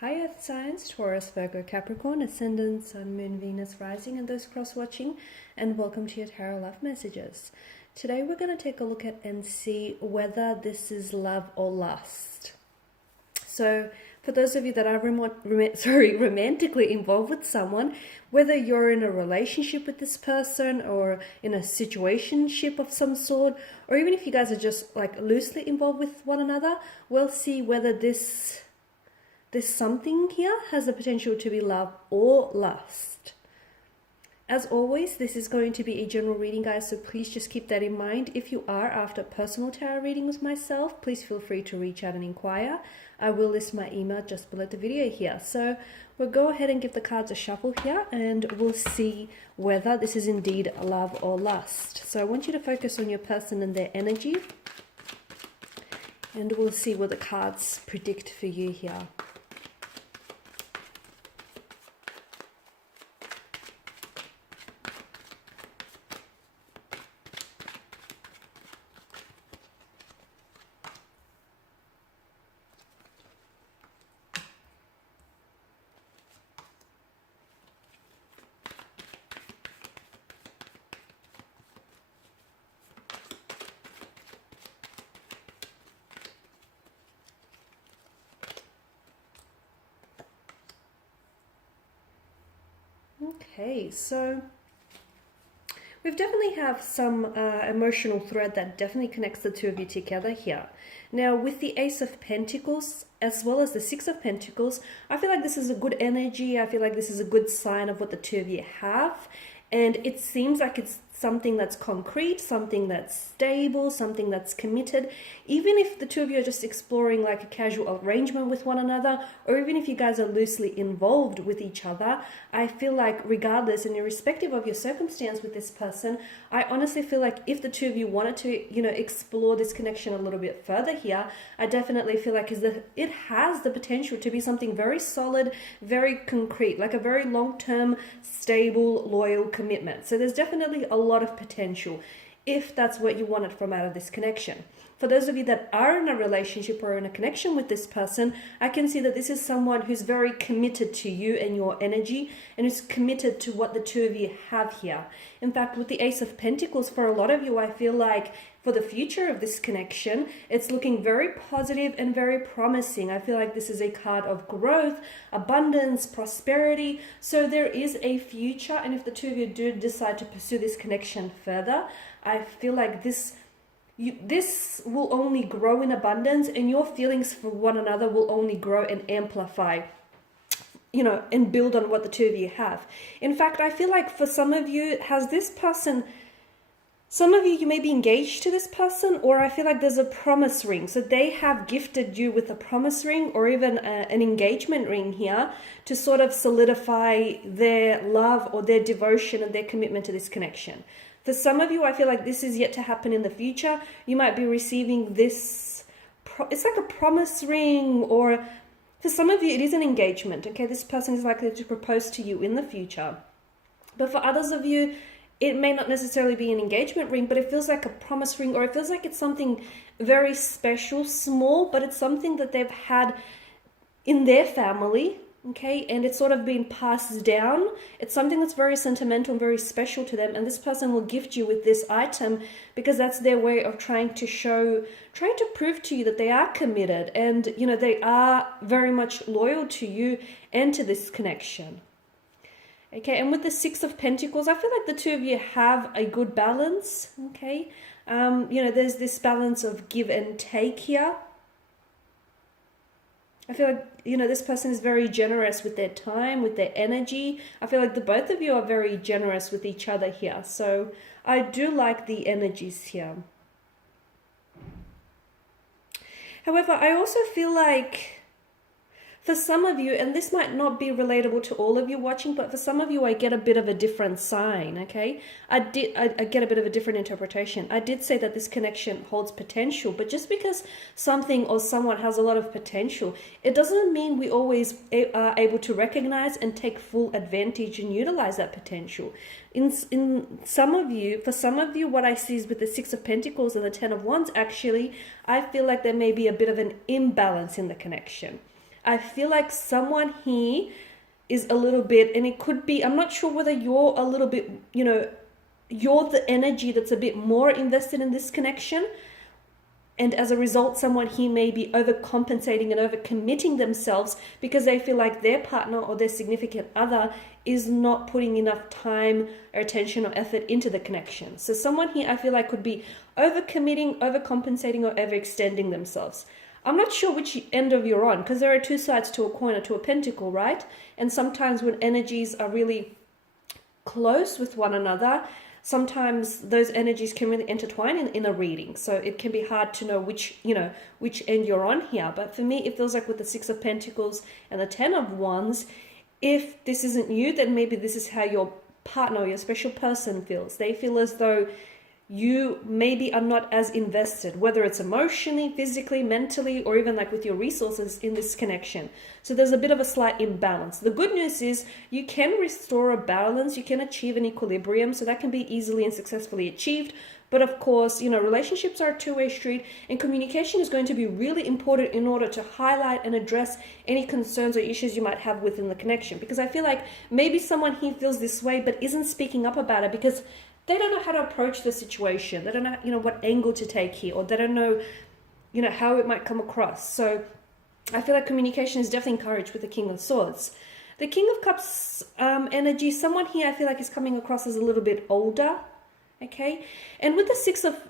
Hi Earth Signs, Taurus, Virgo, Capricorn, Ascendant, Sun, Moon, Venus, Rising, and those cross-watching, and welcome to your Tarot Love Messages. Today we're going to take a look at and see whether this is love or lust. So for those of you that are romantically involved with someone, whether you're in a relationship with this person or in a situationship of some sort, or even if you guys are just like loosely involved with one another, we'll see whether this something here has the potential to be love or lust. As always, this is going to be a general reading, guys, so please just keep that in mind. If you are after personal tarot reading with myself, please feel free to reach out and inquire. I will list my email just below the video here. So we'll go ahead and give the cards a shuffle here, and we'll see whether this is indeed love or lust. So I want you to focus on your person and their energy, and we'll see what the cards predict for you here. Okay, so we definitely have some emotional thread that definitely connects the two of you together here. Now, with the Ace of Pentacles as well as the Six of Pentacles, I feel like this is a good energy. I feel like this is a good sign of what the two of you have. And it seems like it's something that's concrete, something that's stable, something that's committed. Even if the two of you are just exploring like a casual arrangement with one another, or even if you guys are loosely involved with each other, I feel like regardless and irrespective of your circumstance with this person, I honestly feel like if the two of you wanted to, explore this connection a little bit further here, I definitely feel like it has the potential to be something very solid, very concrete, like a very long-term, stable, loyal commitment. So there's definitely a lot of potential if that's what you wanted from out of this connection. For those of you that are in a relationship or in a connection with this person, I can see that this is someone who's very committed to you and your energy, and who's committed to what the two of you have here. In fact, with the Ace of Pentacles, for a lot of you, I feel like for the future of this connection, it's looking very positive and very promising. I feel like this is a card of growth, abundance, prosperity. So there is a future, and if the two of you do decide to pursue this connection further, I feel like this will only grow in abundance, and your feelings for one another will only grow and amplify, and build on what the two of you have. In fact, I feel like for some of you, some of you may be engaged to this person, or I feel like there's a promise ring. So they have gifted you with a promise ring or even an engagement ring here to sort of solidify their love or their devotion and their commitment to this connection. For some of you, I feel like this is yet to happen in the future. You might be receiving this, it's like a promise ring, or for some of you, it is an engagement. Okay, this person is likely to propose to you in the future. But for others of you, it may not necessarily be an engagement ring, but it feels like a promise ring, or it feels like it's something very special, small, but it's something that they've had in their family, okay, and it's sort of been passed down. It's something that's very sentimental and very special to them, and this person will gift you with this item because that's their way of trying to prove to you that they are committed and, they are very much loyal to you and to this connection. Okay, and with the Six of Pentacles, I feel like the two of you have a good balance, okay? There's this balance of give and take here. I feel like, this person is very generous with their time, with their energy. I feel like the both of you are very generous with each other here. So I do like the energies here. However, I also feel like for some of you, and this might not be relatable to all of you watching, but for some of you, I get a bit of a different sign, okay? I get a bit of a different interpretation. I did say that this connection holds potential, but just because something or someone has a lot of potential, it doesn't mean we always are able to recognize and take full advantage and utilize that potential. For some of you, what I see is with the Six of Pentacles and the Ten of Wands, actually, I feel like there may be a bit of an imbalance in the connection. I feel like someone here is a little bit, and it could be, I'm not sure whether you're a little bit, you're the energy that's a bit more invested in this connection. And as a result, someone here may be overcompensating and overcommitting themselves because they feel like their partner or their significant other is not putting enough time or attention or effort into the connection. So someone here, I feel like, could be overcommitting, overcompensating, or overextending themselves. I'm not sure which end of you're on, because there are two sides to a coin or to a pentacle, right? And sometimes when energies are really close with one another, sometimes those energies can really intertwine in a reading. So it can be hard to know which end you're on here. But for me, it feels like with the Six of Pentacles and the Ten of Wands, if this isn't you, then maybe this is how your partner or your special person feels. They feel as though you maybe are not as invested, whether it's emotionally, physically, mentally, or even like with your resources in this connection. So there's a bit of a slight imbalance. The good news is you can restore a balance, you can achieve an equilibrium, so that can be easily and successfully achieved. But of course, relationships are a two-way street, and communication is going to be really important in order to highlight and address any concerns or issues you might have within the connection. Because I feel like maybe someone here feels this way but isn't speaking up about it because they don't know how to approach the situation. They don't know, what angle to take here, or they don't know, how it might come across. So I feel like communication is definitely encouraged with the King of Swords. The King of Cups energy, someone here I feel like is coming across as a little bit older, okay? And with the Six of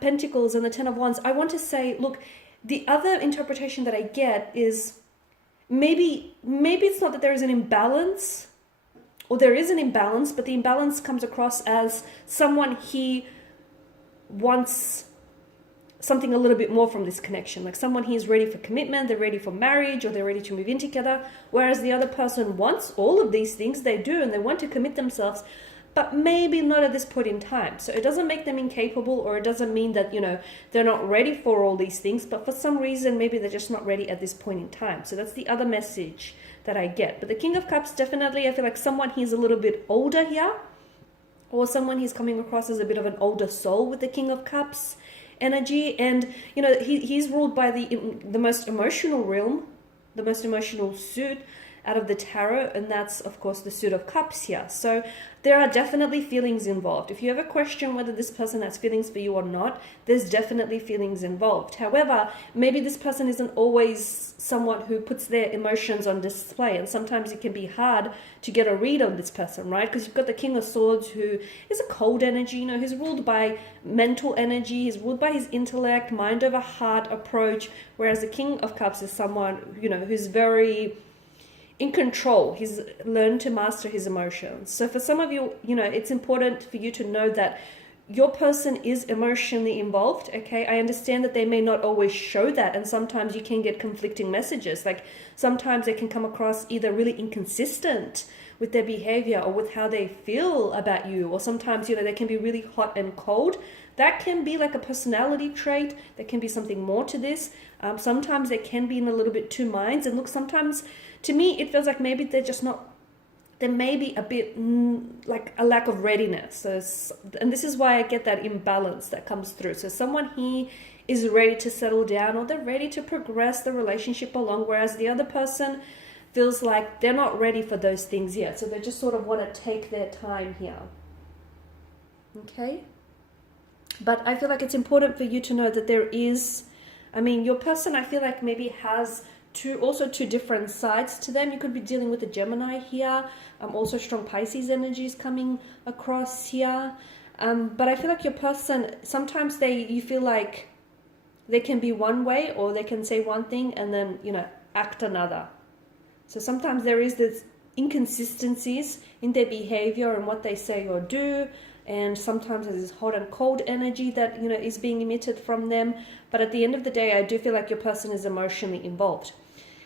Pentacles and the Ten of Wands, I want to say, look, the other interpretation that I get is maybe it's not that there is an imbalance, or there is an imbalance, but the imbalance comes across as someone he wants something a little bit more from this connection. Like someone he is ready for commitment, they're ready for marriage, or they're ready to move in together. Whereas the other person wants all of these things, they do, and they want to commit themselves, but maybe not at this point in time. So it doesn't make them incapable, or it doesn't mean that, they're not ready for all these things, but for some reason, maybe they're just not ready at this point in time. So that's the other message that I get. But the King of Cups, definitely, I feel like someone he's a little bit older here, or someone he's coming across as a bit of an older soul with the King of Cups energy. And, he's ruled by the most emotional realm, the most emotional suit out of the tarot, and that's of course the Suit of Cups here. So there are definitely feelings involved. If you ever question whether this person has feelings for you or not, there's definitely feelings involved. However, maybe this person isn't always someone who puts their emotions on display, and sometimes it can be hard to get a read on this person, right? Because you've got the King of Swords, who is a cold energy, he's ruled by mental energy, he's ruled by his intellect, mind over heart approach, whereas the King of Cups is someone, who's very in control. He's learned to master his emotions. So for some of you, it's important for you to know that your person is emotionally involved, okay? I understand that they may not always show that, and sometimes you can get conflicting messages. Like sometimes they can come across either really inconsistent with their behavior or with how they feel about you, or sometimes, they can be really hot and cold. That can be like a personality trait. There can be something more to this. Sometimes they can be in a little bit two minds. And look, sometimes to me, it feels like maybe they're just not, there may be a bit like a lack of readiness. And this is why I get that imbalance that comes through. So someone here is ready to settle down, or they're ready to progress the relationship along, whereas the other person feels like they're not ready for those things yet. So they just sort of want to take their time here. Okay? But I feel like it's important for you to know that there is, your person, I feel like maybe has two different sides to them. You could be dealing with a Gemini here. Also strong Pisces energies coming across here. But I feel like your person, sometimes you feel like they can be one way, or they can say one thing and then, act another. So sometimes there is this inconsistencies in their behavior and what they say or do. And sometimes there's this hot and cold energy that, is being emitted from them. But at the end of the day, I do feel like your person is emotionally involved.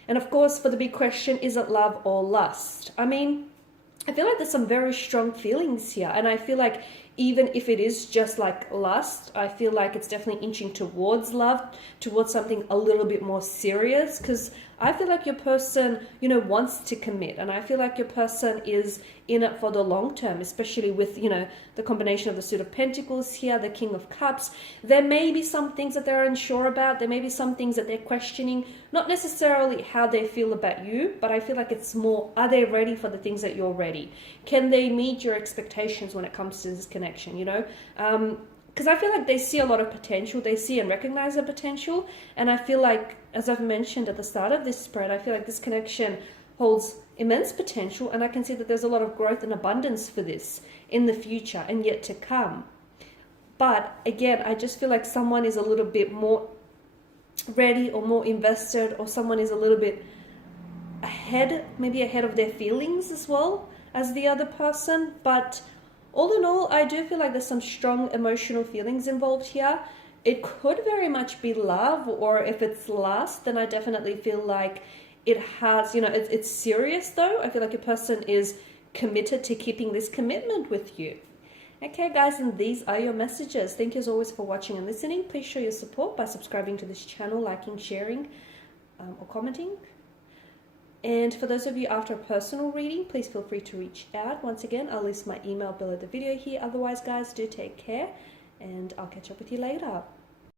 And of course, for the big question, is it love or lust? I feel like there's some very strong feelings here. And I feel like even if it is just like lust, I feel like it's definitely inching towards love, towards something a little bit more serious. Because I feel like your person, you know, wants to commit, and I feel like your person is in it for the long term, especially with, you know, the combination of the Suit of Pentacles here, the King of Cups. There may be some things that they're unsure about. There may be some things that they're questioning, not necessarily how they feel about you, but I feel like it's more, are they ready for the things that you're ready? Can they meet your expectations when it comes to this connection, you know? Because I feel like they see a lot of potential. They see and recognize the potential. And I feel like, as I've mentioned at the start of this spread, I feel like this connection holds immense potential. And I can see that there's a lot of growth and abundance for this in the future and yet to come. But again, I just feel like someone is a little bit more ready or more invested, or someone is a little bit ahead, maybe ahead of their feelings as well as the other person. But all in all, I do feel like there's some strong emotional feelings involved here. It could very much be love, or if it's lust, then I definitely feel like it has, you know, it's serious though. I feel like a person is committed to keeping this commitment with you. Okay, guys, and these are your messages. Thank you as always for watching and listening. Please show your support by subscribing to this channel, liking, sharing, or commenting. And for those of you after a personal reading, please feel free to reach out. Once again, I'll list my email below the video here. Otherwise, guys, do take care, and I'll catch up with you later.